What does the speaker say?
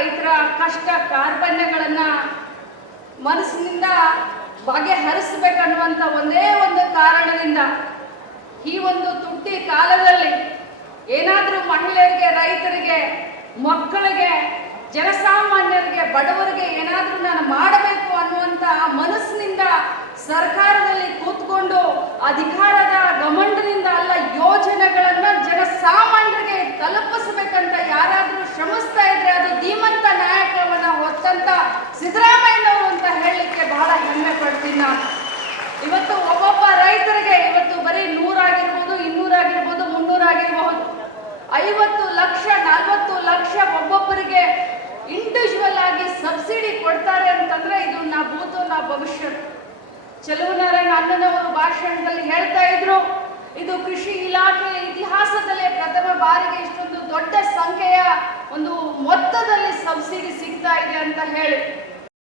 ರೈತರ ಕಷ್ಟ ಕಾರ್ಪಣ್ಯಗಳನ್ನು ಮನಸ್ಸಿನಿಂದ ಬಗೆಹರಿಸಬೇಕನ್ನುವಂಥ ಒಂದೇ ಒಂದು ಕಾರಣದಿಂದ ಈ ಒಂದು ತುಟ್ಟಿ ಕಾಲದಲ್ಲಿ ಏನಾದರೂ ಮಹಿಳೆಯರಿಗೆ, ರೈತರಿಗೆ, ಮಕ್ಕಳಿಗೆ, ಜನಸಾಮಾನ್ಯರಿಗೆ, ಬಡವರಿಗೆ ಏನಾದರೂ ನಾನು ಮಾಡಬೇಕು ಅನ್ನುವಂಥ ಮನಸ್ಸಿನಿಂದ ಸರ್ಕಾರದಲ್ಲಿ ಕೂತ್ಕೊಂಡು ಅಧಿಕಾರದ ಗಮಂಡನಿಂದ ಅಲ್ಲ, ಯೋಜನೆಗಳನ್ನು ಜನಸಾಮಾನ್ಯರಿಗೆ ತಲುಪಿಸಬೇಕಂತ ಯಾರಾದರೂ ಶ್ರಮಿಸ್ತಾ ಇದ್ರೆ ಅದು ಧೀಮಂತ ನಾಯಕವನ್ನು ಹೊತ್ತಂತ ಸಿದ್ದರಾಮಯ್ಯನವರು ಅಂತ ಹೇಳಲಿಕ್ಕೆ ಬಹಳ ಹೆಮ್ಮೆ ಪಡ್ತೀನಿ ನಾನು. ಇವತ್ತು ಒಬ್ಬೊಬ್ಬ ರೈತರಿಗೆ ಇವತ್ತು ಬರೀ 100 ಆಗಿರ್ಬೋದು, 200 ಆಗಿರ್ಬೋದು, 300 ಆಗಿರಬಹುದು, 50 ಲಕ್ಷ 40 ಲಕ್ಷ ಒಬ್ಬೊಬ್ಬರಿಗೆ ಇಂಡಿವಿಜುವಲ್ ಆಗಿ ಸಬ್ಸಿಡಿ ಕೊಡ್ತಾರೆ ಅಂತಂದ್ರೆ ಇದು ನಾ ಭೂತು ನಾ ಭವಿಷ್ಯತ್. ಚೆಲುವನಾರಾಯಣ ಅಣ್ಣನವರು ಭಾಷಣದಲ್ಲಿ ಹೇಳ್ತಾ ಇದ್ರು, ಇದು ಕೃಷಿ ಇಲಾಖೆ ಇತಿಹಾಸದಲ್ಲೇ ಪ್ರಥಮ ಬಾರಿಗೆ ಇಷ್ಟೊಂದು ದೊಡ್ಡ ಸಂಖ್ಯೆಯ ಒಂದು ಮೊತ್ತದಲ್ಲಿ ಸಬ್ಸಿಡಿ ಸಿಗ್ತಾ ಇದೆ ಅಂತ ಹೇಳಿ.